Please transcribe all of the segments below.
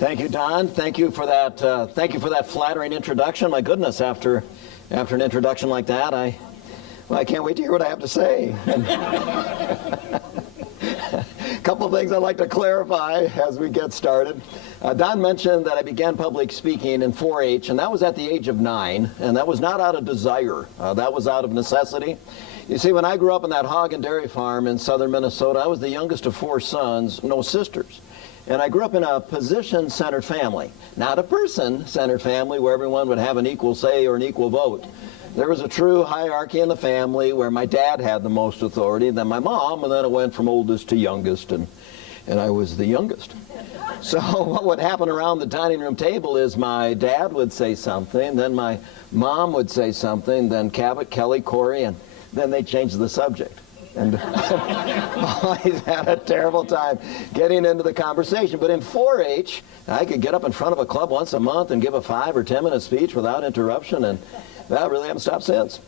Thank you, Don. Thank you for that. Thank you for that flattering introduction. My goodness, after an introduction like that, I can't wait to hear what I have to say. A couple of things I'd like to clarify as we get started. Don mentioned that I began public speaking in 4-H, and that was at the age of 9, and that was not out of desire. That was out of necessity. You see, when I grew up on that hog and dairy farm in southern Minnesota, I was the youngest of 4 sons, no sisters. And I grew up in a position-centered family, not a person-centered family where everyone would have an equal say or an equal vote. There was a true hierarchy in the family where my dad had the most authority, then my mom, and then it went from oldest to youngest, and I was the youngest. So what would happen around the dining room table is my dad would say something, then my mom would say something, then Cabot, Kelly, Corey, and then they'd change the subject. And always had a terrible time getting into the conversation. But in 4-H, I could get up in front of a club once a month and give a 5 or 10 minute speech without interruption, and I really haven't stopped since.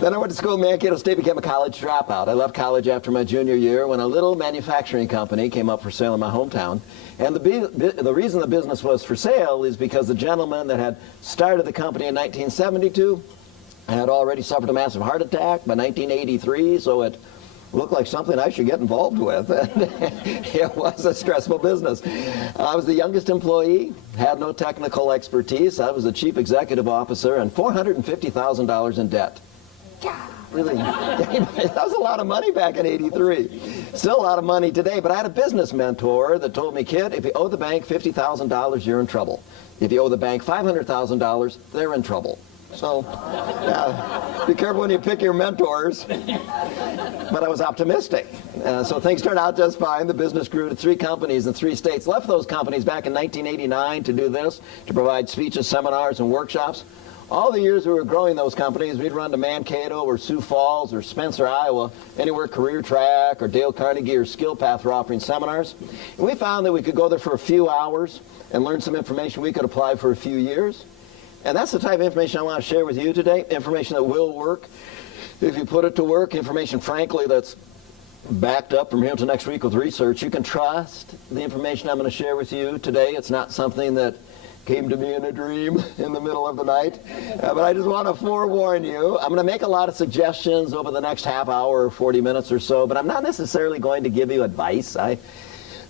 Then I went to school in Mankato State, became a college dropout. I left college after my junior year when a little manufacturing company came up for sale in my hometown. And the reason the business was for sale is because the gentleman that had started the company in 1972 had already suffered a massive heart attack by 1983, so it looked like something I should get involved with. It was a stressful business. I was the youngest employee, had no technical expertise. I was the chief executive officer and $450,000 in debt. Really, that was a lot of money back in '83. Still a lot of money today, but I had a business mentor that told me, kid, if you owe the bank $50,000, you're in trouble. If you owe the bank $500,000, they're in trouble. So, yeah, be careful when you pick your mentors. But I was optimistic. So things turned out just fine. The business grew to 3 companies in 3 states. Left those companies back in 1989 to do this, to provide speeches, seminars, and workshops. All the years we were growing those companies, we'd run to Mankato or Sioux Falls or Spencer, Iowa, anywhere Career Track or Dale Carnegie or Skill Path were offering seminars. And we found that we could go there for a few hours and learn some information we could apply for a few years. And that's the type of information I want to share with you today, information that will work if you put it to work, information, frankly, that's backed up from here to next week with research. You can trust the information I'm going to share with you today. It's not something that came to me in a dream in the middle of the night. But I just want to forewarn you, I'm going to make a lot of suggestions over the next half hour or 40 minutes or so, but I'm not necessarily going to give you advice.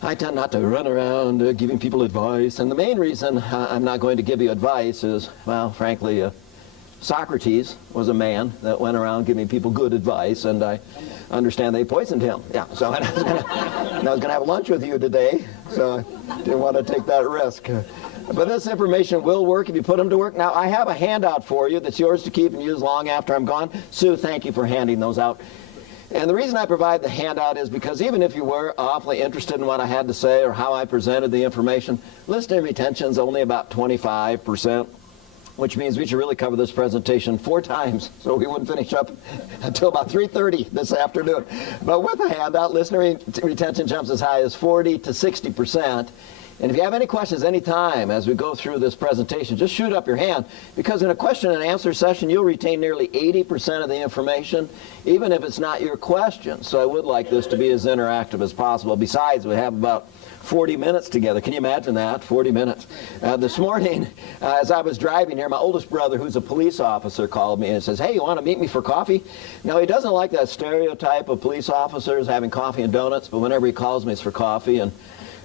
I tend not to run around giving people advice, and the main reason I'm not going to give you advice is, well, frankly, Socrates was a man that went around giving people good advice, and I understand they poisoned him. Yeah, so I was going to have lunch with you today, so I didn't want to take that risk. But this information will work if you put them to work. Now, I have a handout for you that's yours to keep and use long after I'm gone. Sue, thank you for handing those out. And the reason I provide the handout is because even if you were awfully interested in what I had to say or how I presented the information, listening retention is only about 25%, which means we should really cover this presentation 4 times, so we wouldn't finish up until about 3:30 this afternoon. But with a handout, listener retention jumps as high as 40 to 60%. And if you have any questions anytime as we go through this presentation, just shoot up your hand, because in a question and answer session, you'll retain nearly 80% of the information, even if it's not your question. So I would like this to be as interactive as possible. Besides, we have about 40 minutes together. Can you imagine that? 40 minutes. This morning, as I was driving here, my oldest brother, who's a police officer, called me and says, hey, you want to meet me for coffee? Now, he doesn't like that stereotype of police officers having coffee and donuts, but whenever he calls me, it's for coffee, and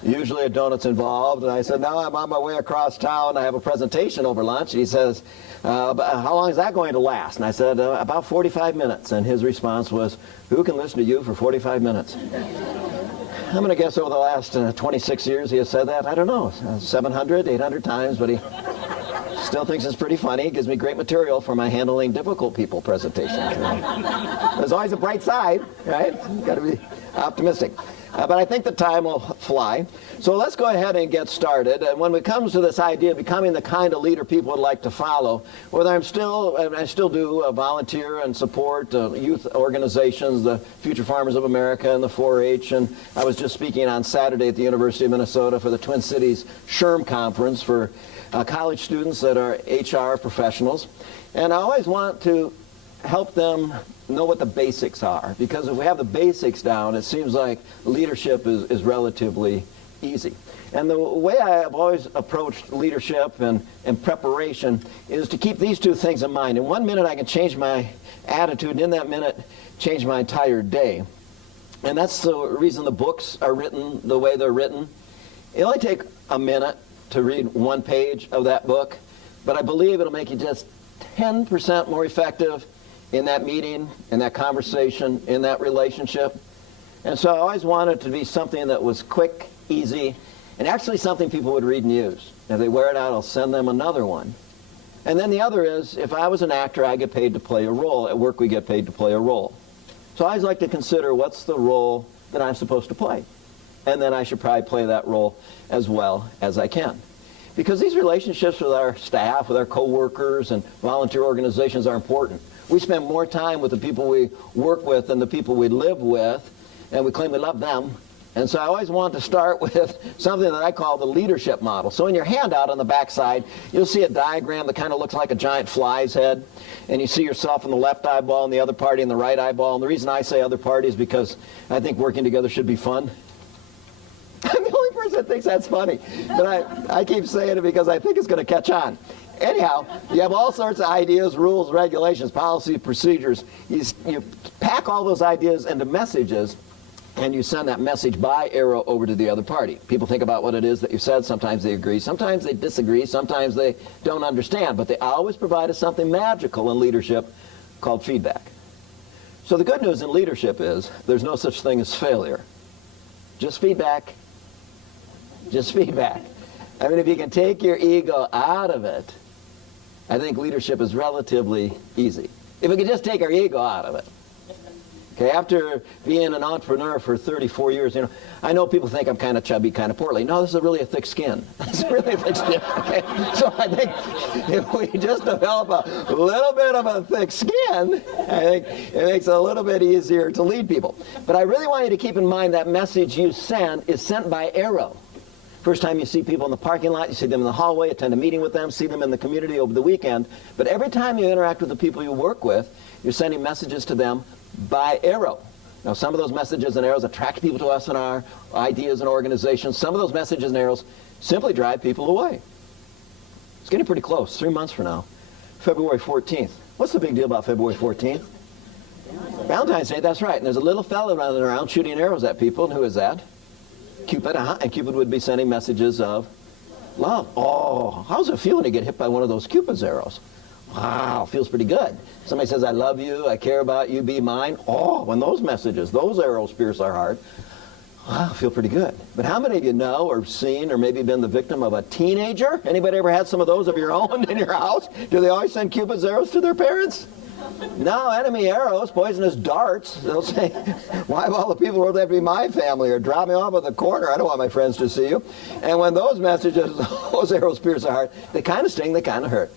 usually a donut's involved. And I said, no, I'm on my way across town. I have a presentation over lunch. And he says, how long is that going to last? And I said, about 45 minutes. And his response was, who can listen to you for 45 minutes? I'm going to guess over the last 26 years he has said that. I don't know, 700, 800 times, but he still thinks it's pretty funny. It gives me great material for my handling difficult people presentation. There's always a bright side, right? Got to be optimistic. But I think the time will fly. So let's go ahead and get started. And when it comes to this idea of becoming the kind of leader people would like to follow, whether I still do volunteer and support youth organizations, the Future Farmers of America and the 4-H, and I was just speaking on Saturday at the University of Minnesota for the Twin Cities SHRM Conference for college students that are HR professionals. And I always want to help them know what the basics are, because if we have the basics down, it seems like leadership is relatively easy. And the way I have always approached leadership and preparation is to keep these two things in mind. In 1 minute, I can change my attitude, and in that minute, change my entire day. And that's the reason the books are written the way they're written. It only takes a minute to read one page of that book, but I believe it'll make you just 10% more effective in that meeting, in that conversation, in that relationship. And so I always wanted it to be something that was quick, easy, and actually something people would read and use. If they wear it out, I'll send them another one. And then the other is, if I was an actor, I get paid to play a role. At work, we get paid to play a role. So I always like to consider what's the role that I'm supposed to play. And then I should probably play that role as well as I can. Because these relationships with our staff, with our coworkers and volunteer organizations are important. We spend more time with the people we work with than the people we live with, and we claim we love them. And so I always want to start with something that I call the leadership model. So in your handout on the back side, you'll see a diagram that kind of looks like a giant fly's head. And you see yourself in the left eyeball and the other party in the right eyeball. And the reason I say other party is because I think working together should be fun. I'm the only person that thinks that's funny. But I keep saying it because I think it's going to catch on. Anyhow, you have all sorts of ideas, rules, regulations, policy, procedures. You pack all those ideas into messages, and you send that message by arrow over to the other party. People think about what it is that you said. Sometimes they agree. Sometimes they disagree. Sometimes they don't understand. But they always provide us something magical in leadership called feedback. So the good news in leadership is there's no such thing as failure. Just feedback. Just feedback. I mean, if you can take your ego out of it, I think leadership is relatively easy. If we could just take our ego out of it. Okay, after being an entrepreneur for 34 years, I know people think I'm kind of chubby, kind of portly. No, this is really a thick skin. It's really a thick skin. Okay? So I think if we just develop a little bit of a thick skin, I think it makes it a little bit easier to lead people. But I really want you to keep in mind that message you send is sent by arrow. First time you see people in the parking lot, you see them in the hallway, attend a meeting with them, see them in the community over the weekend. But every time you interact with the people you work with, you're sending messages to them by arrow. Now, some of those messages and arrows attract people to us and our ideas and organizations. Some of those messages and arrows simply drive people away. It's getting pretty close, 3 months from now, February 14th. What's the big deal about February 14th? Valentine's Day, that's right. And there's a little fella running around shooting arrows at people. And who is that? Cupid, and Cupid would be sending messages of love. Oh, how does it feel when you get hit by one of those Cupid's arrows? Wow, feels pretty good. Somebody says, I love you, I care about you, be mine. Oh, when those messages, those arrows pierce our heart, wow, feel pretty good. But how many of you know or seen or maybe been the victim of a teenager? Anybody ever had some of those of your own in your house? Do they always send Cupid's arrows to their parents? No, enemy arrows, poisonous darts. They'll say, why of all the people would that be my family? Or drop me off at the corner. I don't want my friends to see you. And when those messages, those arrows pierce the heart, they kind of sting, they kind of hurt.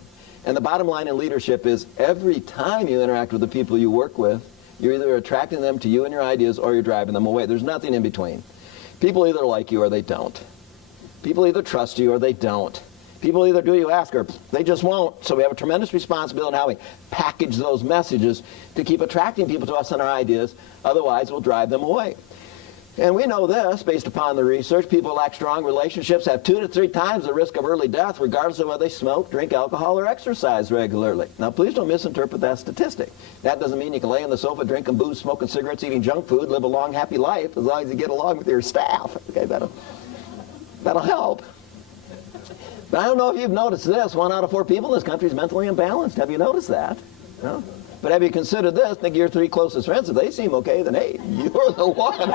And the bottom line in leadership is every time you interact with the people you work with, you're either attracting them to you and your ideas or you're driving them away. There's nothing in between. People either like you or they don't. People either trust you or they don't. People either do you ask or they just won't. So we have a tremendous responsibility in how we package those messages to keep attracting people to us and our ideas. Otherwise, we'll drive them away. And we know this based upon the research. People who lack strong relationships have 2 to 3 times the risk of early death, regardless of whether they smoke, drink alcohol, or exercise regularly. Now, please don't misinterpret that statistic. That doesn't mean you can lay on the sofa, drinking booze, smoking cigarettes, eating junk food, live a long, happy life as long as you get along with your staff. Okay, that'll help. But I don't know if you've noticed this. 1 out of 4 people in this country is mentally imbalanced. Have you noticed that? No? But have you considered this? Think of your 3 closest friends. If they seem okay, then hey, you're the one.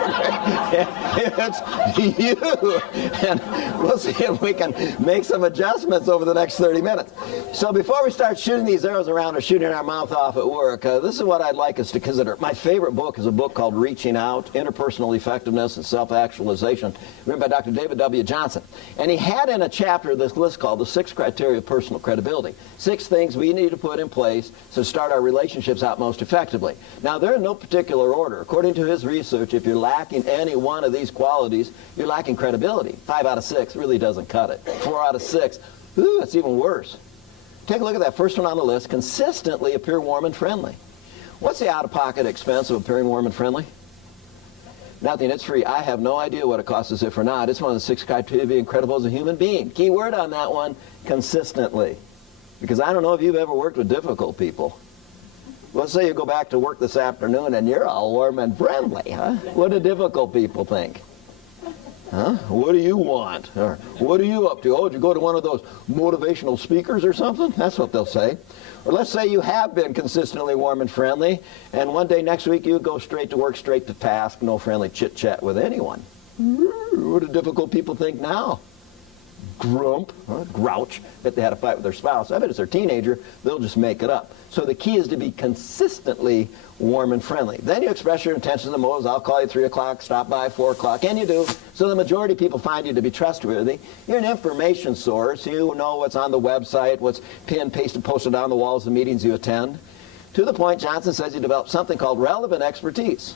It's you. And we'll see if we can make some adjustments over the next 30 minutes. So before we start shooting these arrows around or shooting our mouth off at work, this is what I'd like us to consider. My favorite book is a book called Reaching Out, Interpersonal Effectiveness and Self-Actualization, written by Dr. David W. Johnson. And he had in a chapter this list called the 6 Criteria of Personal Credibility. 6 things we need to put in place to start our relationships out most effectively. Now, they're in no particular order. According to his research, if you're lacking any one of these qualities, you're lacking credibility. 5 out of 6 really doesn't cut it. 4 out of 6, ooh, it's even worse. Take a look at that first one on the list, consistently appear warm and friendly. What's the out-of-pocket expense of appearing warm and friendly? Nothing. It's free. I have no idea what it costs us if or not. It's one of the 6 criteria incredible as a human being. Key word on that one, consistently. Because I don't know if you've ever worked with difficult people. Let's say you go back to work this afternoon and you're all warm and friendly, huh? What do difficult people think? Huh? What do you want? Or what are you up to? Oh, did you go to one of those motivational speakers or something? That's what they'll say. Or let's say you have been consistently warm and friendly, and one day next week you go straight to work, straight to task, no friendly chit-chat with anyone. What do difficult people think now? Grump, grouch, if they had a fight with their spouse. I bet it's their teenager, they'll just make it up. So the key is to be consistently warm and friendly. Then you express your intentions and motives. I'll call you 3 o'clock, stop by 4 o'clock, and you do. So the majority of people find you to be trustworthy. You're an information source. You know what's on the website, what's pinned, pasted, posted on the walls, the meetings you attend. To the point, Johnson says you develop something called relevant expertise.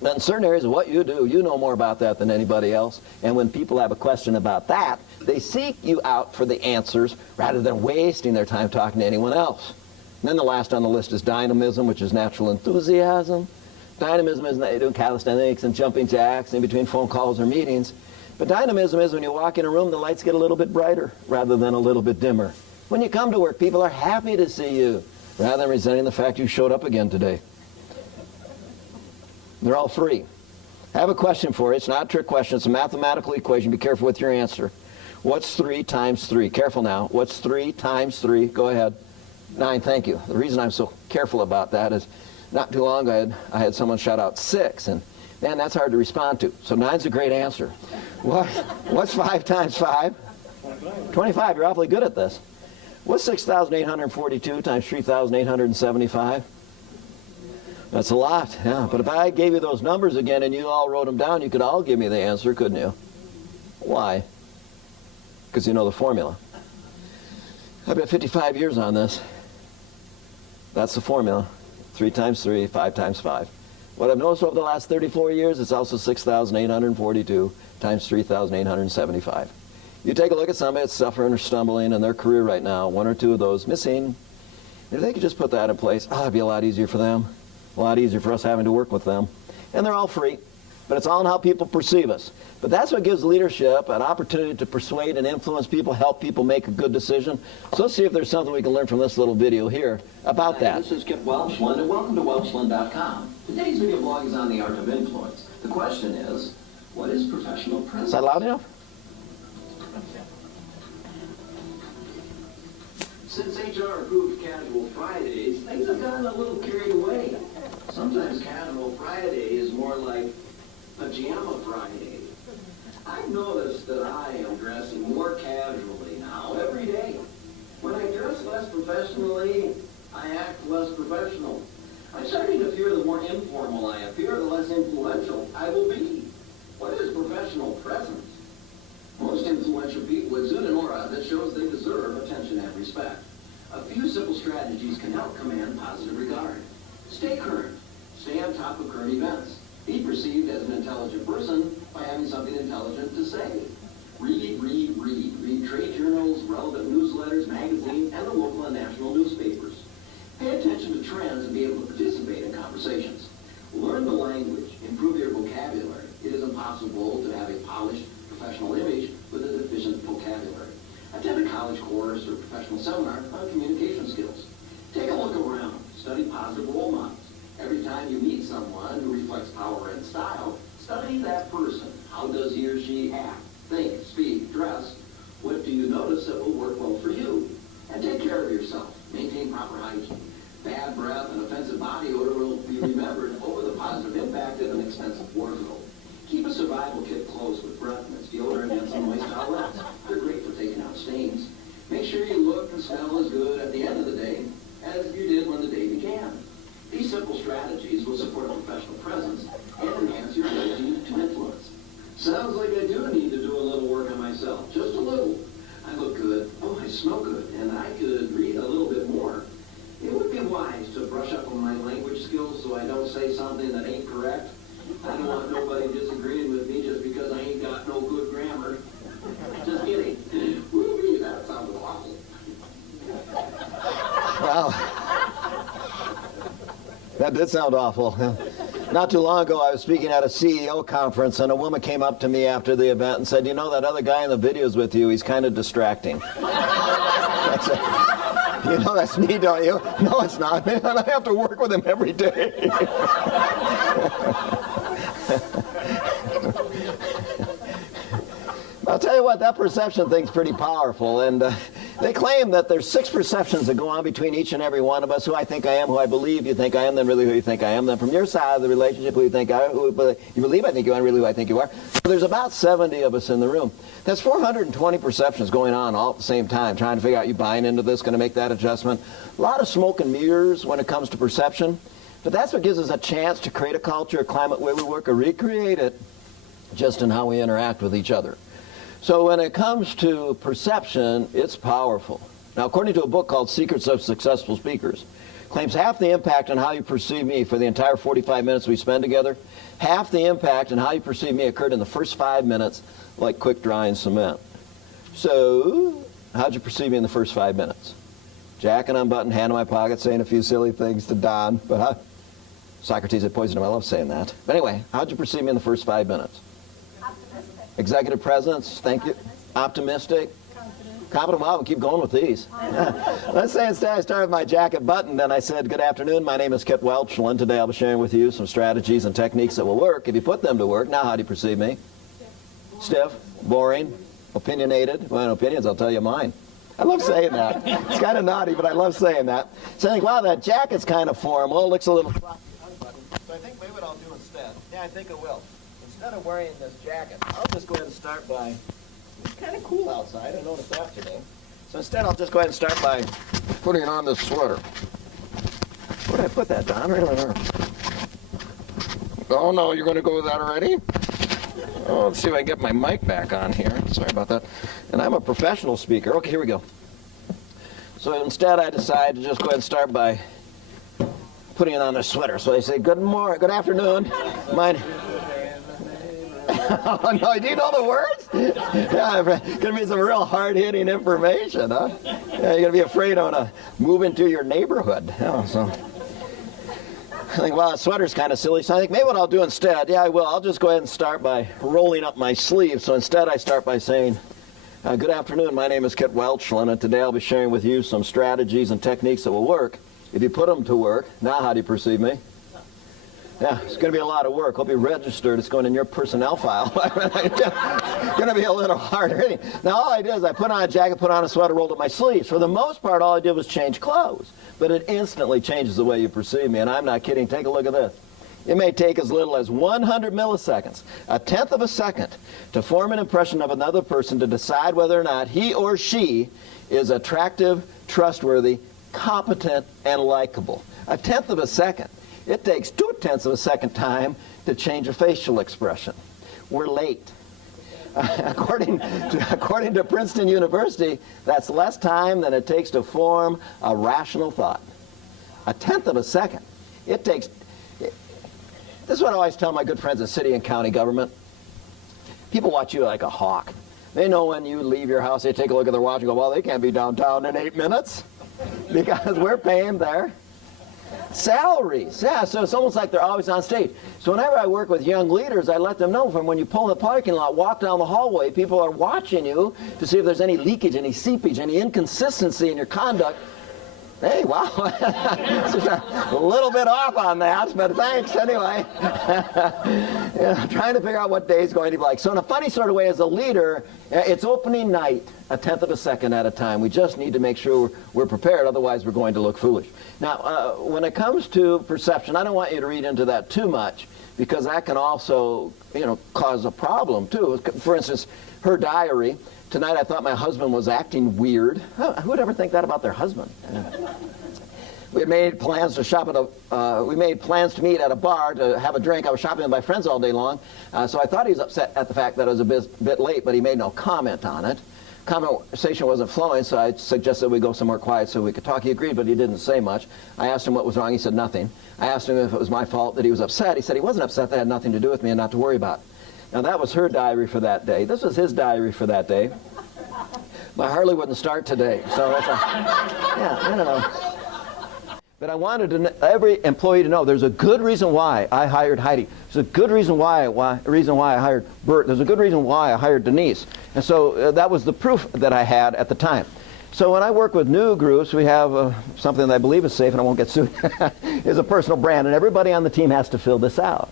But in certain areas of what you do, you know more about that than anybody else. And when people have a question about that, they seek you out for the answers rather than wasting their time talking to anyone else. And then the last on the list is dynamism, which is natural enthusiasm. Dynamism isn't that you're doing calisthenics and jumping jacks in between phone calls or meetings. But dynamism is when you walk in a room, the lights get a little bit brighter rather than a little bit dimmer. When you come to work, people are happy to see you rather than resenting the fact you showed up again today. They're all free. I have a question for you. It's not a trick question. It's a mathematical equation. Be careful with your answer. What's 3 times 3? Careful now. What's 3 times 3? Go ahead. 9, thank you. The reason I'm so careful about that is not too long ago I had someone shout out 6, and man, that's hard to respond to. So 9's a great answer. What's 5 times 5? 25. You're awfully good at this. What's 6,842 times 3,875? That's a lot, yeah. But if I gave you those numbers again and you all wrote them down, you could all give me the answer, couldn't you? Why? Because you know the formula. I've been 55 years on this. That's the formula. 3 times 3, 5 times 5. What I've noticed over the last 34 years, it's also 6,842 times 3,875. You take a look at somebody that's suffering or stumbling in their career right now, 1 or 2 of those missing. If they could just put that in place, it'd be a lot easier for them. A lot easier for us having to work with them. And they're all free, but it's all in how people perceive us. But that's what gives leadership an opportunity to persuade and influence people, help people make a good decision. So let's see if there's something we can learn from this little video here about that. This is Kip Welchland, and welcome to Welchland.com. Today's video blog is on the art of influence. The question is, what is professional presence? Is that loud enough? Since HR approved Casual Fridays, things have gotten a little carried away. Sometimes Casual Friday is more like Pajama Friday. I've noticed that I am dressing more casually now every day. When I dress less professionally, I act less professional. I'm starting to fear the more informal I appear, the less influential I will be. What is professional presence? Most influential people exude an aura that shows they deserve attention and respect. A few simple strategies can help command positive regard. Stay current. Stay on top of current events. Be perceived as an intelligent person by having something intelligent to say. Read, read, read. Read trade journals, relevant newsletters, magazines, and the local and national newspapers. Pay attention to trends and be able to participate in conversations. Learn the language. Improve your vocabulary. It is impossible to have a polished professional image with a deficient vocabulary. Attend a college course or professional seminar on communication skills. Take a look around. Study positive role models. Every time you meet someone who reflects power and style, study that person. How does he or she act, think, speak, dress? What do you notice that will work well for you? And take care of yourself. Maintain proper hygiene. Bad breath and offensive body odor will be remembered over the positive impact of an expensive wardrobe. Keep a survival kit close with breath mints, deodorant, and some moist towelettes. They're great for taking out stains. Make sure you look and smell as good at the end of the day as you did when the day began. These simple strategies will support a professional presence and enhance your ability to influence. Sounds like I do need to do a little work on myself, just a little. I look good, I smell good, and I could read a little bit more. It would be wise to brush up on my language skills so I don't say something that ain't correct. I don't want nobody disagreeing with me just because I ain't got no good grammar. Just kidding. Woo-wee, that sounded awful. Well, that did sound awful. Not too long ago, I was speaking at a CEO conference, and a woman came up to me after the event and said, "You know, that other guy in the videos with you, he's kind of distracting." I said, "You know, that's me, don't you?" "No, it's not, man. I have to work with him every day." I'll tell you what, that perception thing's pretty powerful, and they claim that there's 6 perceptions that go on between each and every one of us: who I think I am, who I believe you think I am, then really who you think I am, then from your side of the relationship, who you think I am, who you believe I think you are, and really who I think you are. So there's about 70 of us in the room. That's 420 perceptions going on all at the same time, trying to figure out, you buying into this, going to make that adjustment. A lot of smoke and mirrors when it comes to perception, but that's what gives us a chance to create a culture, a climate where we work, or recreate it just in how we interact with each other. So when it comes to perception, it's powerful. Now, according to a book called Secrets of Successful Speakers, claims half the impact on how you perceive me for the entire 45 minutes we spend together, half the impact on how you perceive me occurred in the first 5 minutes, like quick drying cement. So, how'd you perceive me in the first 5 minutes? Jacking unbuttoned, hand in my pocket, saying a few silly things to Don, but Socrates had poisoned him. I love saying that. But anyway, how'd you perceive me in the first 5 minutes? Executive presence, thank you. Optimistic. Confident. Wow, we'll keep going with these. Let's say instead I started with my jacket button, then I said, "Good afternoon, my name is Kit Welchland. Today I'll be sharing with you some strategies and techniques that will work if you put them to work." Now, how do you perceive me? Stiff, boring, opinionated. Well, opinions, I'll tell you mine. I love saying that. It's kind of naughty, but I love saying that. So I think, wow, that jacket's kind of formal. It looks a little floppy unbuttoned. So I think maybe what I'll do instead, I think I will. Instead of wearing this jacket, I'll just go ahead and start by, it's kind of cool outside, I noticed that today. So instead I'll just go ahead and start by putting on this sweater. Where did I put that, Don? Right over there. Oh no, you're going to go with that already? Oh, let's see if I can get my mic back on here. Sorry about that. And I'm a professional speaker. Okay, here we go. So instead I decided to just go ahead and start by putting on a sweater. So they say, "Good morning, good afternoon. Oh, no, do you know the words? Yeah, going to be some real hard-hitting information, huh? Yeah, you're going to be afraid I'm going to move into your neighborhood. Yeah, so I think, well, that sweater's kind of silly, so I think maybe what I'll do instead, I will. I'll just go ahead and start by rolling up my sleeves. So instead I start by saying, "Good afternoon, my name is Kit Welchland, and today I'll be sharing with you some strategies and techniques that will work if you put them to work." Now, how do you perceive me? Yeah, it's going to be a lot of work. Hope you're registered. It's going in your personnel file. It's going to be a little harder. Now, all I did is I put on a jacket, put on a sweater, rolled up my sleeves. For the most part, all I did was change clothes. But it instantly changes the way you perceive me, and I'm not kidding. Take a look at this. It may take as little as 100 milliseconds, a tenth of a second, to form an impression of another person to decide whether or not he or she is attractive, trustworthy, competent, and likable. A tenth of a second. It takes 2/10 of a second time to change a facial expression. We're late. According to Princeton University, that's less time than it takes to form a rational thought. A tenth of a second. It takes. This is what I always tell my good friends in city and county government. People watch you like a hawk. They know when you leave your house, they take a look at their watch and go, "Well, they can't be downtown in 8 minutes," because we're paying their salaries. Yeah, so it's almost like they're always on stage. So whenever I work with young leaders, I let them know from when you pull in the parking lot, walk down the hallway, people are watching you to see if there's any leakage, any seepage, any inconsistency in your conduct. Hey, wow, just a little bit off on that, but thanks anyway. Yeah, trying to figure out what day is going to be like. So in a funny sort of way, as a leader, it's opening night, a tenth of a second at a time. We just need to make sure we're prepared, otherwise we're going to look foolish. Now, when it comes to perception, I don't want you to read into that too much, because that can also, cause a problem too. For instance, her diary. Tonight I thought my husband was acting weird. Who would ever think that about their husband? We had made plans to shop at we made plans to meet at a bar to have a drink. I was shopping with my friends all day long, so I thought he was upset at the fact that I was a bit late, but he made no comment on it. Conversation wasn't flowing, so I suggested we go somewhere quiet so we could talk. He agreed, but he didn't say much. I asked him what was wrong. He said nothing. I asked him if it was my fault that he was upset. He said he wasn't upset. That had nothing to do with me and not to worry about. Now, that was her diary for that day. This was his diary for that day. My Harley wouldn't start today, so that's yeah, But I wanted every employee to know there's a good reason why I hired Heidi. There's a good reason why I hired Bert. There's a good reason why I hired Denise. And so that was the proof that I had at the time. So when I work with new groups, we have something that I believe is safe, and I won't get sued, is a personal brand. And everybody on the team has to fill this out.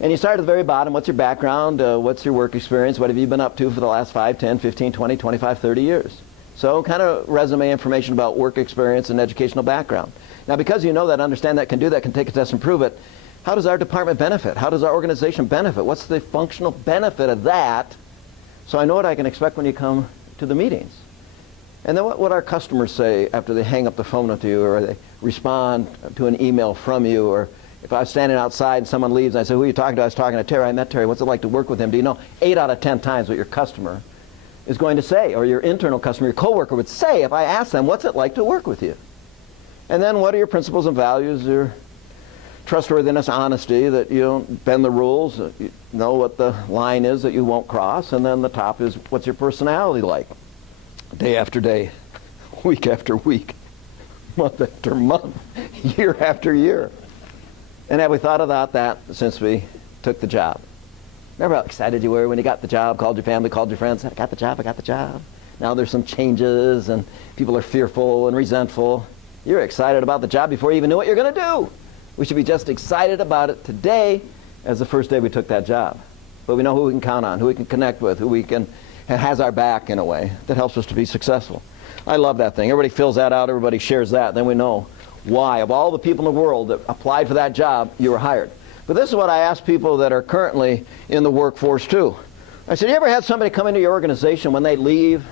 And you start at the very bottom. What's your background? What's your work experience? What have you been up to for the last 5, 10, 15, 20, 25, 30 years? So kind of resume information about work experience and educational background. Now, because you know that, understand that, can do that, can take a test and prove it, how does our department benefit? How does our organization benefit? What's the functional benefit of that? So I know what I can expect when you come to the meetings. And then what our customers say after they hang up the phone with you, or they respond to an email from you, or if I was standing outside and someone leaves and I say, who are you talking to? I was talking to Terry. I met Terry. What's it like to work with him? Do you know 8 out of 10 times what your customer is going to say, or your internal customer, your coworker would say if I asked them, what's it like to work with you? And then what are your principles and values, your trustworthiness, honesty, that you don't bend the rules, you know what the line is that you won't cross, and then the top is what's your personality like? Day after day, week after week, month after month, year after year. And have we thought about that since we took the job? Remember how excited you were when you got the job, called your family, called your friends, I got the job, I got the job. Now there's some changes and people are fearful and resentful. You're excited about the job before you even knew what you're going to do. We should be just excited about it today as the first day we took that job. But we know who we can count on, who we can connect with, who we can, has our back in a way that helps us to be successful. I love that thing. Everybody fills that out, everybody shares that, then we know why. Of all the people in the world that applied for that job, you were hired. But this is what I ask people that are currently in the workforce too. I said, you ever had somebody come into your organization, when they leave,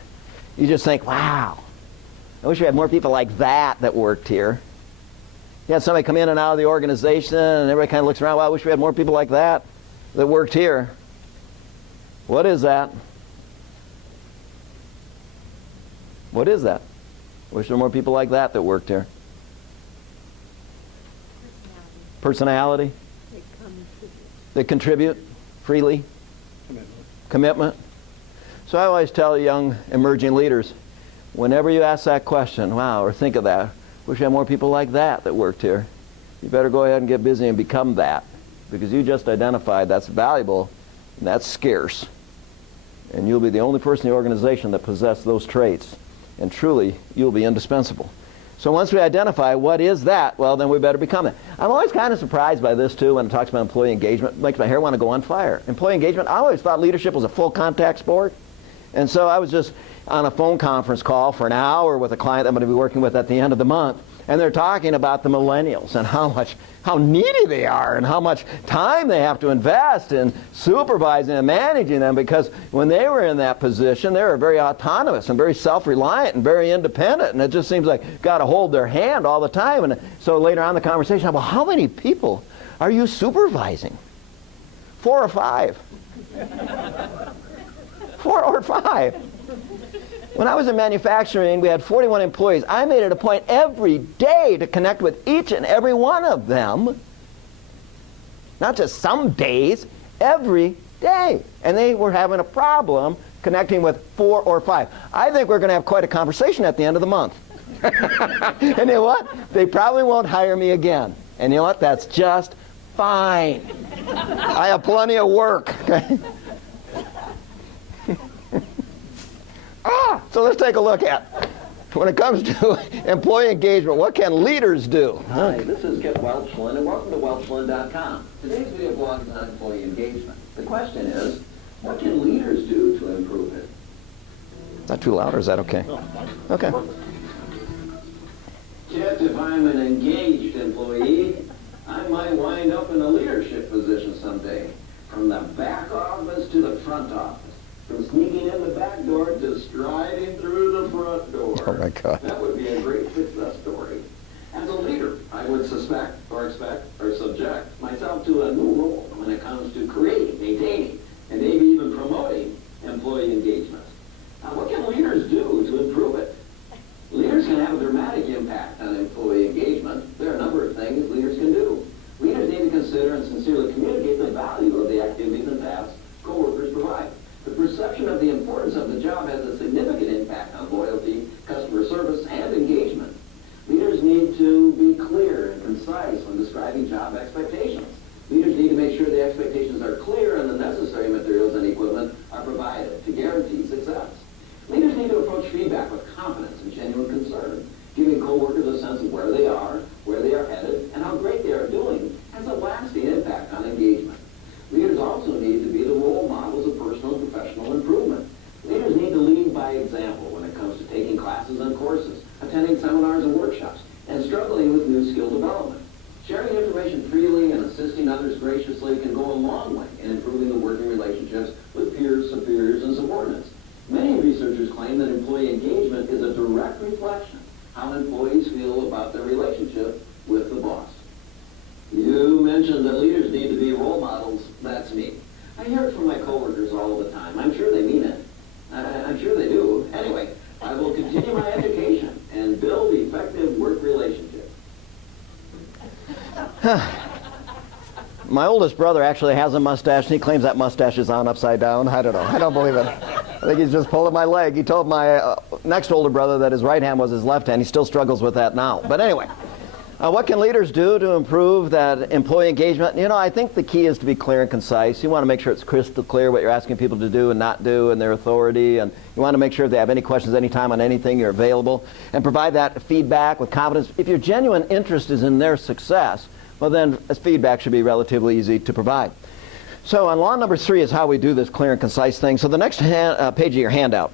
you just think, wow, I wish we had more people like that worked here. You had somebody come in and out of the organization, and everybody kind of looks around, well, I wish we had more people like that worked here. What is that? What is that? Wish there were more people like that worked here. Personality. They contribute freely. Commitment. So I always tell young emerging leaders, whenever you ask that question, wow, or think of that, wish we had more people like that worked here, you better go ahead and get busy and become that, because you just identified that's valuable and that's scarce. And you'll be the only person in the organization that possesses those traits. And truly, you'll be indispensable. So once we identify what is that, well, then we better become it. I'm always kind of surprised by this, too, when it talks about employee engagement. It makes my hair want to go on fire. Employee engagement, I always thought leadership was a full contact sport. And so I was just on a phone conference call for an hour with a client I'm going to be working with at the end of the month. And they're talking about the millennials and how needy they are and how much time they have to invest in supervising and managing them, because when they were in that position, they were very autonomous and very self-reliant and very independent, and it just seems like got to hold their hand all the time. And so later on in the conversation, well, how many people are you supervising? 4 or 5? 4 or 5. When I was in manufacturing, we had 41 employees. I made it a point every day to connect with each and every one of them. Not just some days, every day. And they were having a problem connecting with 4 or 5. I think we're going to have quite a conversation at the end of the month. And you know what? They probably won't hire me again. And you know what? That's just fine. I have plenty of work. Okay? So let's take a look at, when it comes to employee engagement, what can leaders do? Hi, this is Kip Welchland, and welcome to Welchland.com. Today's video blog is on employee engagement. The question is, what can leaders do to improve it? Is that too loud, or is that okay? Okay. Kip, if I'm an engaged employee, I might wind up in a leadership position someday. From the back office to the front office. From sneaking in the back door to striding through the front door. Oh my God. That would be a great success story. As a leader, I would suspect or expect or subject myself to a new role when it comes to creating, maintaining, and maybe even promoting employee engagement. Now, what can leaders do to improve it? Leaders can have a dramatic impact on employee engagement. There are a number of things leaders can do. Leaders need to consider and sincerely communicate the value of the activities and tasks coworkers provide. The perception of the importance of the job has a significant impact on loyalty, customer service, and engagement. Leaders need to be be clear and concise when describing job expectations. Leaders need to make sure the expectations are clear and the necessary materials and equipment are provided to guarantee success. Leaders need to approach feedback with confidence and genuine concern. Giving coworkers a sense of where they are headed, and how great they are doing has a lasting impact on engagement. Leaders also need to be the role models of personal and professional improvement. Leaders need to lead by example when it comes to taking classes and courses, attending seminars and workshops, and struggling with new skill development. Sharing information freely and assisting others graciously can go a long way in improving the working relationships with peers, superiors, and subordinates. Many researchers claim that employee engagement is a direct reflection how employees feel about their relationship with the boss. You mentioned that leaders need to be role models. That's me. I hear it from my coworkers all the time. I'm sure they mean it. I'm sure they do. Anyway, I will continue my education and build effective work relationships. My oldest brother actually has a mustache, and he claims that mustache is on upside down. I don't know. I don't believe it. I think he's just pulling my leg. He told my next older brother that his right hand was his left hand. He still struggles with that now. But anyway, what can leaders do to improve that employee engagement? You know, I think the key is to be clear and concise. You want to make sure it's crystal clear what you're asking people to do and not do and their authority. And you want to make sure if they have any questions anytime on anything, you're available. And provide that feedback with confidence. If your genuine interest is in their success, well then feedback should be relatively easy to provide. So on law number 3 is how we do this clear and concise thing. So the next page of your handout,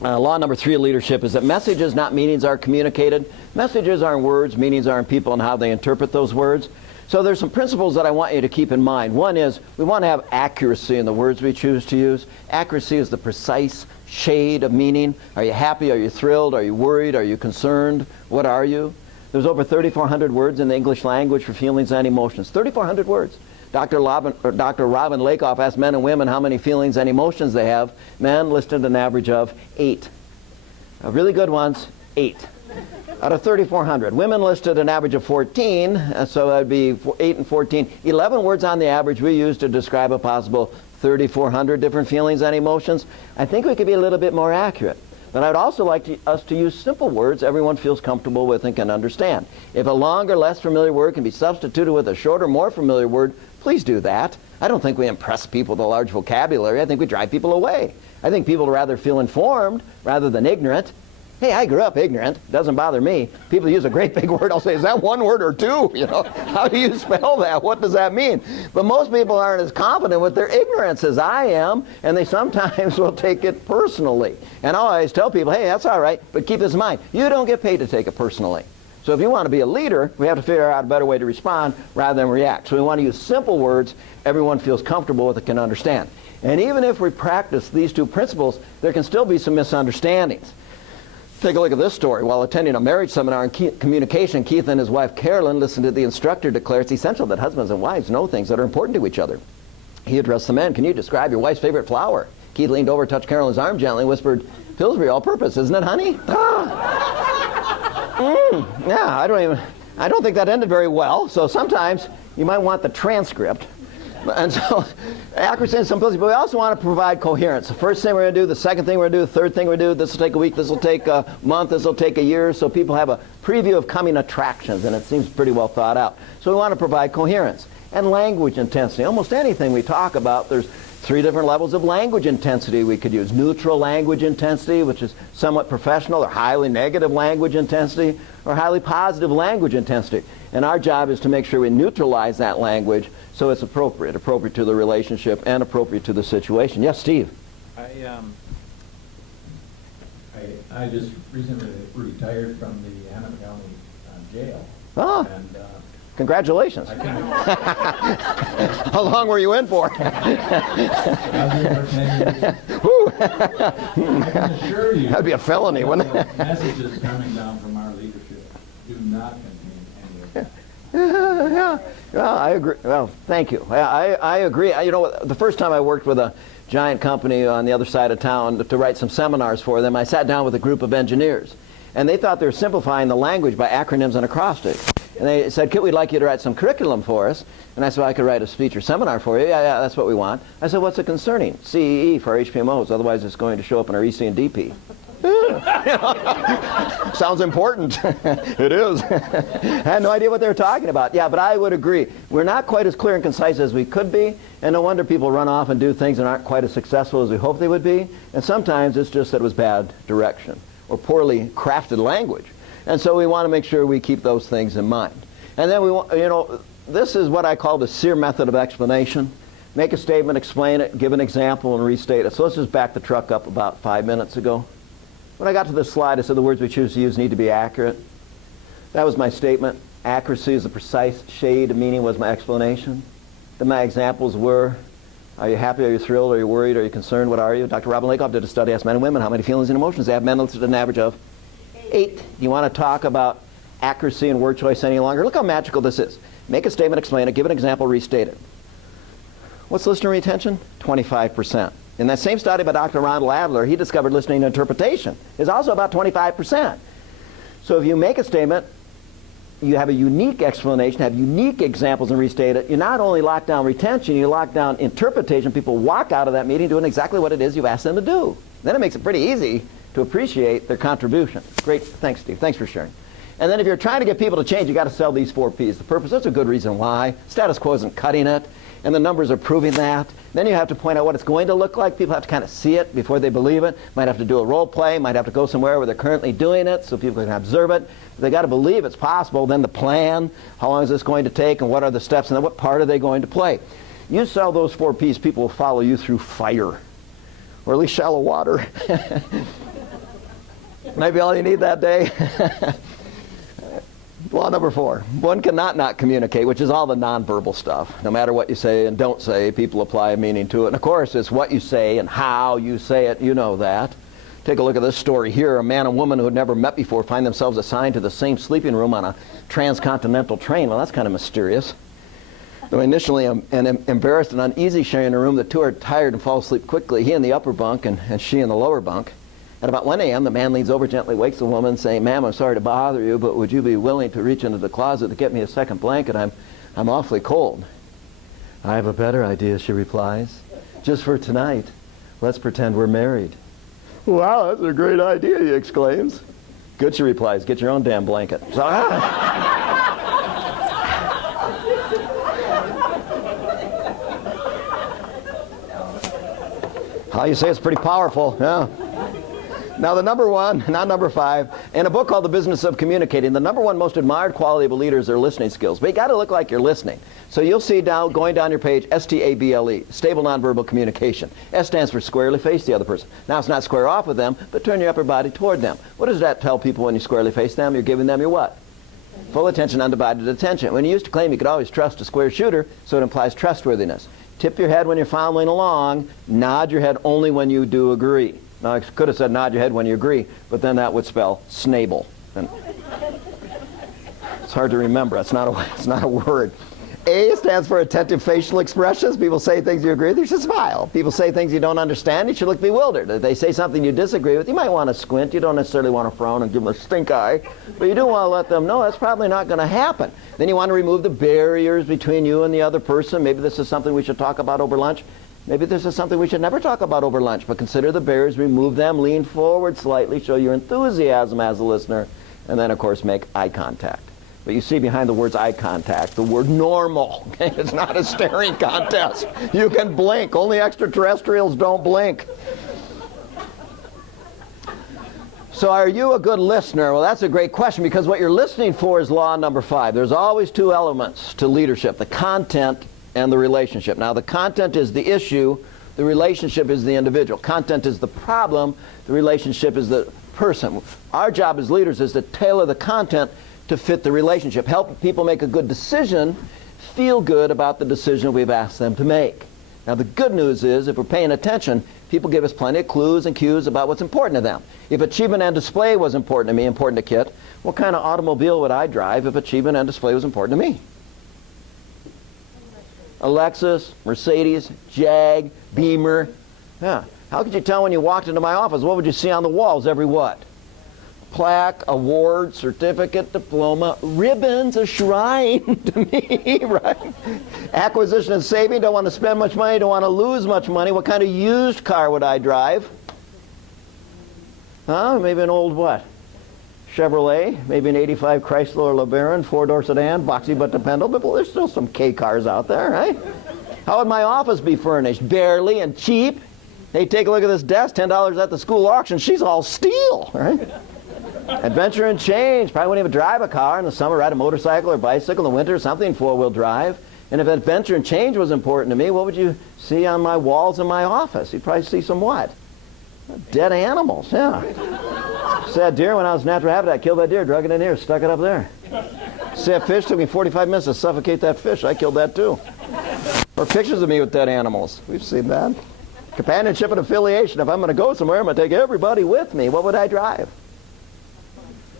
law number 3 of leadership is that messages, not meanings, are communicated. Messages are in words, meanings are in people and how they interpret those words. So there's some principles that I want you to keep in mind. One is we want to have accuracy in the words we choose to use. Accuracy is the precise shade of meaning. Are you happy? Are you thrilled? Are you worried? Are you concerned? What are you? There's over 3,400 words in the English language for feelings and emotions. 3,400 words. Dr. Robin Lakoff asked men and women how many feelings and emotions they have. Men listed an average of 8. Really good ones, 8. Out of 3,400. Women listed an average of 14, so that would be 8 and 14. 11 words on the average we use to describe a possible 3,400 different feelings and emotions. I think we could be a little bit more accurate. But I'd also like us to use simple words everyone feels comfortable with and can understand. If a longer, less familiar word can be substituted with a shorter, more familiar word, please do that. I don't think we impress people with a large vocabulary. I think we drive people away. I think people would rather feel informed rather than ignorant. Hey, I grew up ignorant. Doesn't bother me. People use a great big word. I'll say, is that one word or two? You know, how do you spell that? What does that mean? But most people aren't as confident with their ignorance as I am, and they sometimes will take it personally. And I always tell people, hey, that's all right, but keep this in mind. You don't get paid to take it personally. So if you want to be a leader, we have to figure out a better way to respond rather than react. So we want to use simple words everyone feels comfortable with and can understand. And even if we practice these 2 principles, there can still be some misunderstandings. Take a look at this story. While attending a marriage seminar in communication, Keith and his wife Carolyn listened to the instructor declare it's essential that husbands and wives know things that are important to each other. He addressed the men. Can you describe your wife's favorite flower? Keith leaned over, touched Carolyn's arm gently, and whispered, Pillsbury all-purpose, isn't it, honey? Yeah, I don't think that ended very well. So sometimes you might want the transcript. And so accuracy and simplicity, but we also want to provide coherence. The first thing we're going to do, the second thing we're going to do, the third thing we're going to do, this will take a week, this will take a month, this will take a year, so people have a preview of coming attractions, and it seems pretty well thought out. So we want to provide coherence. And language intensity. Almost anything we talk about, there's 3 different levels of language intensity we could use. Neutral language intensity, which is somewhat professional, or highly negative language intensity, or highly positive language intensity. And our job is to make sure we neutralize that language so it's appropriate to the relationship and appropriate to the situation. Yes, Steve? I just recently retired from the Hannah County jail. Ah, And congratulations. I can, How long were you in for? I was there for 10 years. Whew. I can assure you. That'd be a felony, wouldn't it? The messages coming down from our leadership do not contain any of that. Yeah, well, I agree. Well, thank you. I agree. You know, the first time I worked with a giant company on the other side of town to write some seminars for them, I sat down with a group of engineers, and they thought they were simplifying the language by acronyms and acrostics. And they said, Kit, we'd like you to write some curriculum for us. And I said, well, I could write a speech or seminar for you. Yeah, that's what we want. I said, what's it concerning? CEE for our HPMOs, otherwise it's going to show up in our EC and DP. Sounds important. It is. I had no idea what they were talking about. Yeah, but I would agree. We're not quite as clear and concise as we could be, and no wonder people run off and do things that aren't quite as successful as we hope they would be. And sometimes it's just that it was bad direction or poorly crafted language. And so we want to make sure we keep those things in mind. And then we want, this is what I call the SEER method of explanation. Make a statement, explain it, give an example, and restate it. So let's just back the truck up about 5 minutes ago. When I got to this slide, I said the words we choose to use need to be accurate. That was my statement. Accuracy is a precise shade of meaning was my explanation. Then my examples were, are you happy, are you thrilled, are you worried, are you concerned, what are you? Dr. Robin Lakoff did a study, asked men and women how many feelings and emotions they have. Men listed an average of 8. Do you want to talk about accuracy and word choice any longer? Look how magical this is. Make a statement, explain it, give an example, restate it. What's listener retention? 25%. In that same study by Dr. Ronald Adler, he discovered listening interpretation is also about 25%. So if you make a statement, you have a unique explanation, have unique examples and restate it, you not only lock down retention, you lock down interpretation. People walk out of that meeting doing exactly what it is you've asked them to do. Then it makes it pretty easy to appreciate their contribution. Great. Thanks, Steve. Thanks for sharing. And then if you're trying to get people to change, you've got to sell these 4 Ps. The purpose, that's a good reason why. Status quo isn't cutting it, and the numbers are proving that. Then you have to point out what it's going to look like. People have to kind of see it before they believe it. Might have to do a role play, might have to go somewhere where they're currently doing it so people can observe it. They've got to believe it's possible. Then the plan, how long is this going to take, and what are the steps, and then what part are they going to play? You sell those 4 Ps, people will follow you through fire, or at least shallow water. Maybe all you need that day. Law number 4, one cannot not communicate, which is all the nonverbal stuff. No matter what you say and don't say, people apply a meaning to it. And of course, it's what you say and how you say it. You know that. Take a look at this story here. A man and woman who had never met before find themselves assigned to the same sleeping room on a transcontinental train. Well, that's kind of mysterious. Though initially embarrassed and uneasy sharing a room, the two are tired and fall asleep quickly. He in the upper bunk and she in the lower bunk. At about 1 a.m., the man leans over, gently wakes the woman, saying, "Ma'am, I'm sorry to bother you, but would you be willing to reach into the closet to get me a second blanket? I'm awfully cold." "I have a better idea," she replies. "Just for tonight, let's pretend we're married." "Wow, that's a great idea," he exclaims. "Good," she replies. "Get your own damn blanket." So, how you say it's pretty powerful, yeah. Now the number 1, not number 5, in a book called The Business of Communicating, the number 1 most admired quality of a leader is their listening skills. But you got to look like you're listening. So you'll see going down your page, STABLE, stable nonverbal communication. S stands for squarely face the other person. Now it's not square off with them, but turn your upper body toward them. What does that tell people when you squarely face them? You're giving them your what? Full attention, undivided attention. When you used to claim you could always trust a square shooter, so it implies trustworthiness. Tip your head when you're following along. Nod your head only when you do agree. Now, I could have said nod your head when you agree, but then that would spell snable. And it's hard to remember. It's not a word. A stands for attentive facial expressions. People say things you agree with, you should smile. People say things you don't understand, you should look bewildered. If they say something you disagree with, you might want to squint. You don't necessarily want to frown and give them a stink eye, but you do want to let them know that's probably not going to happen. Then you want to remove the barriers between you and the other person. Maybe this is something we should talk about over lunch. Maybe this is something we should never talk about over lunch, but consider the barriers, remove them, lean forward slightly, show your enthusiasm as a listener, and then, of course, make eye contact. But you see behind the words eye contact, the word normal. It's not a staring contest. You can blink. Only extraterrestrials don't blink. So are you a good listener? Well, that's a great question, because what you're listening for is law number 5. There's always 2 elements to leadership, the content and the relationship. Now, the content is the issue, the relationship is the individual. Content is the problem, the relationship is the person. Our job as leaders is to tailor the content to fit the relationship. Help people make a good decision, feel good about the decision we've asked them to make. Now, the good news is, if we're paying attention, people give us plenty of clues and cues about what's important to them. If achievement and display was important to me, important to Kit, what kind of automobile would I drive if achievement and display was important to me? A Lexus, Mercedes, Jag, Beamer. Yeah. How could you tell when you walked into my office? What would you see on the walls? Every what? Plaque, award, certificate, diploma, ribbons, a shrine to me, right? Acquisition and saving, don't want to spend much money, don't want to lose much money. What kind of used car would I drive? Maybe an old what? Chevrolet, maybe an 85 Chrysler LeBaron, four-door sedan, boxy but dependable. But there's still some K cars out there, right? How would my office be furnished? Barely and cheap. Hey, take a look at this desk, $10 at the school auction. She's all steel, right? Adventure and change. Probably wouldn't even drive a car in the summer, ride a motorcycle or bicycle in the winter, something four-wheel drive. And if adventure and change was important to me, what would you see on my walls in my office? You'd probably see some what? Dead animals, yeah. Sad deer, when I was in natural habitat, killed that deer, drug it in here, stuck it up there. See that fish? Took me 45 minutes to suffocate that fish. I killed that too. Or pictures of me with dead animals. We've seen that. Companionship and affiliation. If I'm going to go somewhere, I'm going to take everybody with me. What would I drive?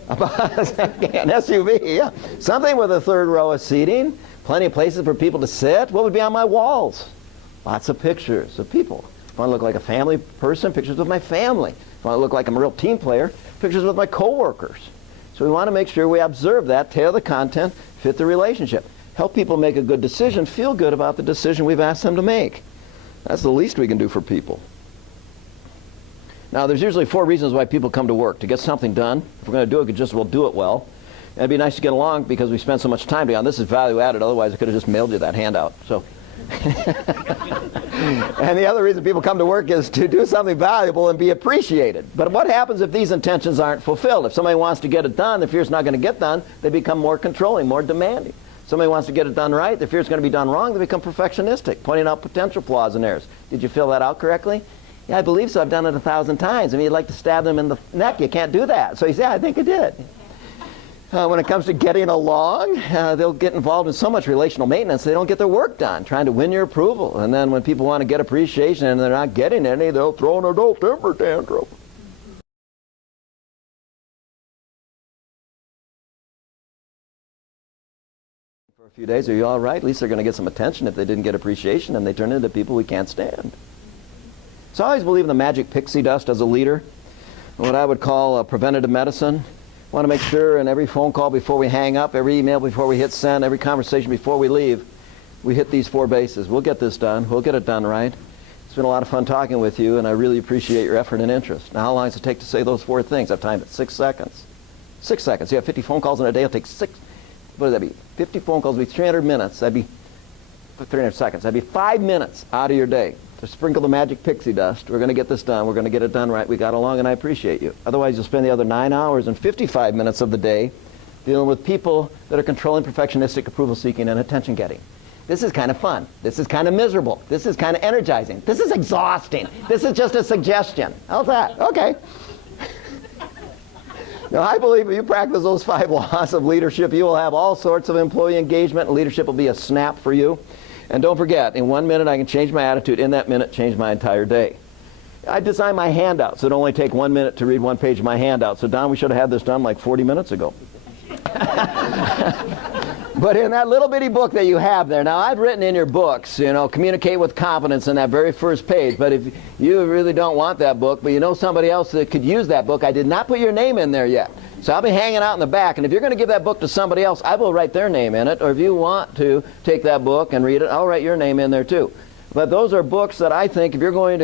An SUV, yeah. Something with a third row of seating. Plenty of places for people to sit. What would be on my walls? Lots of pictures of people. If I want to look like a family person, pictures with my family. If I want to look like I'm a real team player, pictures with my coworkers. So we want to make sure we observe that, tailor the content, fit the relationship. Help people make a good decision, feel good about the decision we've asked them to make. That's the least we can do for people. Now, there's usually 4 reasons why people come to work. To get something done. If we're going to do it, we'll do it well. And it'd be nice to get along because we spend so much time together. This is value added. Otherwise, I could have just mailed you that handout. So, and the other reason people come to work is to do something valuable and be appreciated. But what happens if these intentions aren't fulfilled? If somebody wants to get it done, the fear it's not going to get done, they become more controlling, more demanding. Somebody wants to get it done right, the fear it's going to be done wrong, they become perfectionistic, pointing out potential flaws and errors. Did you fill that out correctly? Yeah, I believe so. I've done it 1,000 times. I mean, you'd like to stab them in the neck. You can't do that. So you say, yeah, I think I did. When it comes to getting along, they'll get involved in so much relational maintenance they don't get their work done, trying to win your approval. And then when people want to get appreciation and they're not getting any, they'll throw an adult temper tantrum. For a few days, are you all right? At least they're going to get some attention if they didn't get appreciation and they turn into people we can't stand. So I always believe in the magic pixie dust as a leader, what I would call preventative medicine. I want to make sure in every phone call before we hang up, every email before we hit send, every conversation before we leave, we hit these 4 bases. We'll get this done. We'll get it done right. It's been a lot of fun talking with you, and I really appreciate your effort and interest. Now, how long does it take to say those 4 things? I've timed it 6 seconds. 6 seconds. You have 50 phone calls in a day. It'll take 6. What does that be? 50 phone calls would be 300 minutes. That'd be 300 seconds. That'd be 5 minutes out of your day to sprinkle the magic pixie dust. We're going to get this done. We're going to get it done right. We got along, and I appreciate you. Otherwise, you'll spend the other 9 hours and 55 minutes of the day dealing with people that are controlling, perfectionistic, approval-seeking, and attention-getting. This is kind of fun. This is kind of miserable. This is kind of energizing. This is exhausting. This is just a suggestion. How's that? Okay. Now, I believe if you practice those 5 laws of leadership, you will have all sorts of employee engagement, and leadership will be a snap for you. And don't forget, in 1 minute I can change my attitude. In that minute, change my entire day. I designed my handout, so it'd only take 1 minute to read 1 page of my handout. So Don, we should have had this done like 40 minutes ago. But in that little bitty book that you have there, now I've written in your books, you know, communicate with confidence in that very first page. But if you really don't want that book, but you know somebody else that could use that book, I did not put your name in there yet. So I'll be hanging out in the back. And if you're going to give that book to somebody else, I will write their name in it. Or if you want to take that book and read it, I'll write your name in there too. But those are books that I think if you're going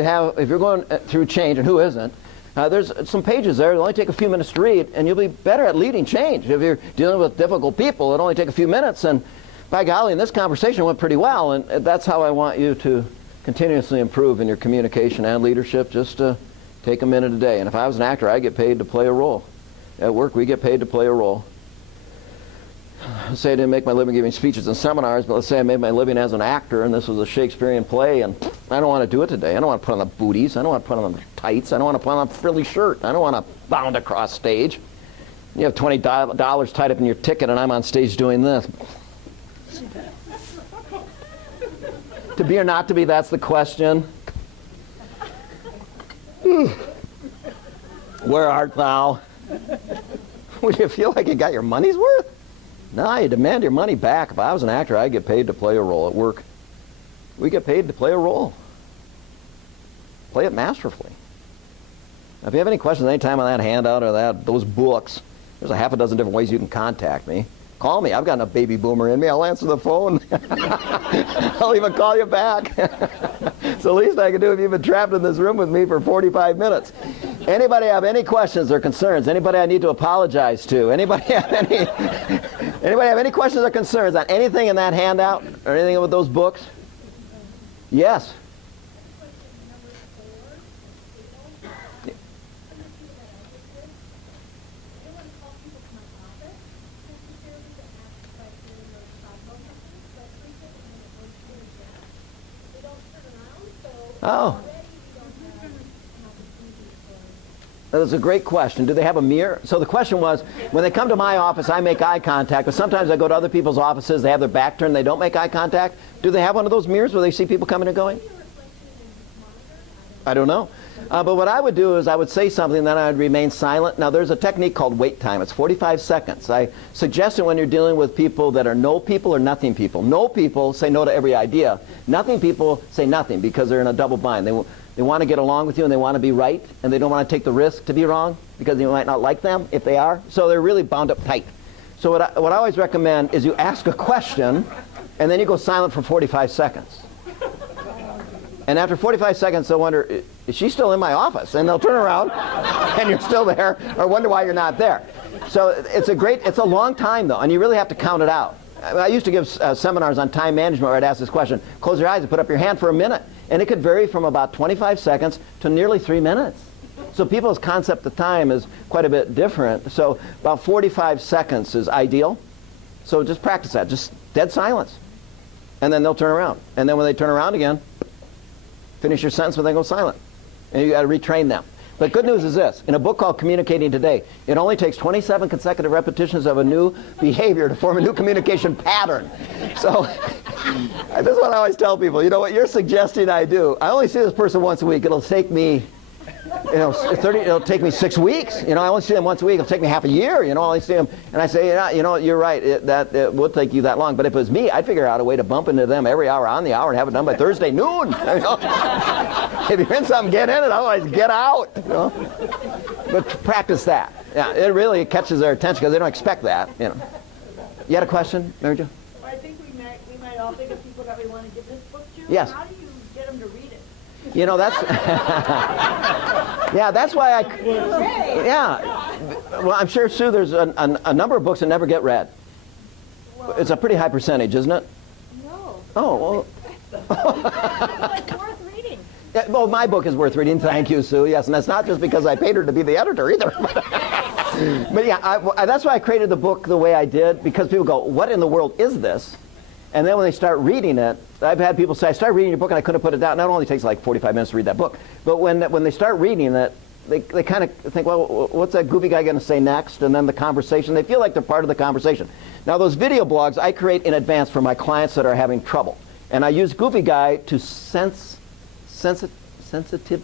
through change, and who isn't, there's some pages there. It'll only take a few minutes to read, and you'll be better at leading change. If you're dealing with difficult people, it'll only take a few minutes, and by golly, in this conversation went pretty well, and that's how I want you to continuously improve in your communication and leadership. Just take a minute a day. And if I was an actor, I'd get paid to play a role. At work, we get paid to play a role. Let's say I didn't make my living giving speeches and seminars, but let's say I made my living as an actor, and this was a Shakespearean play, and I don't want to do it today. I don't want to put on the booties. I don't want to put on the tights. I don't want to put on a frilly shirt. I don't want to bound across stage. You have $20 tied up in your ticket, and I'm on stage doing this. To be or not to be, that's the question. Where art thou? Would you feel like you got your money's worth? No, you demand your money back. If I was an actor, I'd get paid to play a role at work. We get paid to play a role. Play it masterfully. Now, if you have any questions anytime on that handout or those books, there's a half a dozen different ways you can contact me. Call me. I've got a baby boomer in me. I'll answer the phone. I'll even call you back. It's the least I can do if you've been trapped in this room with me for 45 minutes. Anybody have any questions or concerns? Anybody I need to apologize to? Anybody have any questions or concerns on anything in that handout or anything with those books? Yes. Oh. That's a great question. Do they have a mirror? So the question was, when they come to my office, I make eye contact, but sometimes I go to other people's offices, they have their back turned, they don't make eye contact. Do they have one of those mirrors where they see people coming and going? I don't know. But what I would do is I would say something, then I would remain silent. Now there's a technique called wait time. It's 45 seconds. I suggest it when you're dealing with people that are no people or nothing people. No people say no to every idea. Nothing people say nothing because they're in a double bind. They want to get along with you and they want to be right, and they don't want to take the risk to be wrong because you might not like them if they are. So they're really bound up tight. So what I always recommend is you ask a question and then you go silent for 45 seconds. And after 45 seconds, they'll wonder, is she still in my office? And they'll turn around and you're still there, or wonder why you're not there. So it's a long time though, and you really have to count it out. I used to give seminars on time management where I'd ask this question, close your eyes and put up your hand for a minute. And it could vary from about 25 seconds to nearly 3 minutes. So people's concept of time is quite a bit different. So about 45 seconds is ideal. So just practice that, just dead silence. And then they'll turn around. And then when they turn around again, finish your sentence when they go silent. And you got to retrain them. But good news is this. In a book called Communicating Today, it only takes 27 consecutive repetitions of a new behavior to form a new communication pattern. So this is what I always tell people. You know what you're suggesting I do? I only see this person once a week. It'll take me, it'll take me 6 weeks. I only see them once a week. It'll take me half a year. I only see them. And I say, you're right. It would take you that long. But if it was me, I'd figure out a way to bump into them every hour on the hour and have it done by Thursday noon. If you're in something, get in it. Otherwise, get out. But practice that. Yeah, it really catches their attention because they don't expect that. You had a question, Mary Jo? Well, I think we might all think of people that we want to give this book to. Yes. How do you get them to read it? That's yeah, that's why well, I'm sure, Sue, there's a number of books that never get read. It's a pretty high percentage, isn't it? No. Oh, well. It's worth reading. Yeah, well, my book is worth reading. Thank you, Sue. Yes, and that's not just because I paid her to be the editor either. But yeah, that's why I created the book the way I did, because people go, what in the world is this? And then when they start reading it, I've had people say, I started reading your book and I couldn't put it down. Not only takes like 45 minutes to read that book, but when they start reading it, they kind of think, well, what's that goofy guy going to say next? And then the conversation, they feel like they're part of the conversation. Now those video blogs I create in advance for my clients that are having trouble. And I use Goofy Guy to sensitive,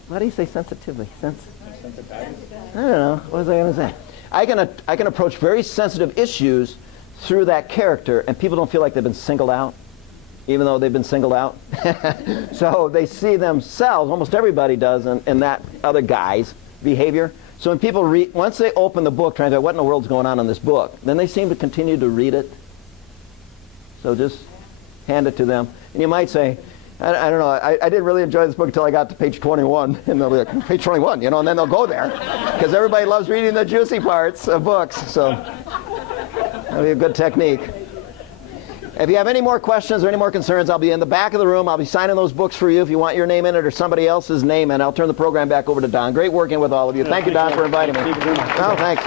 how do you say sensitively? I don't know, what was I going to say? I can approach very sensitive issues through that character, and people don't feel like they've been singled out, even though they've been singled out. So they see themselves, almost everybody does, in that other guy's behavior. So when people read, once they open the book, trying to figure out what in the world's going on in this book, then they seem to continue to read it. So just hand it to them. And you might say, I don't know, I didn't really enjoy this book until I got to page 21. And they'll be like, page 21, and then they'll go there. Because everybody loves reading the juicy parts of books. So that'll be a good technique. If you have any more questions or any more concerns, I'll be in the back of the room. I'll be signing those books for you if you want your name in it or somebody else's name in it. I'll turn the program back over to Don. Great working with all of you. Thank you, Don, for inviting me. Oh, thanks.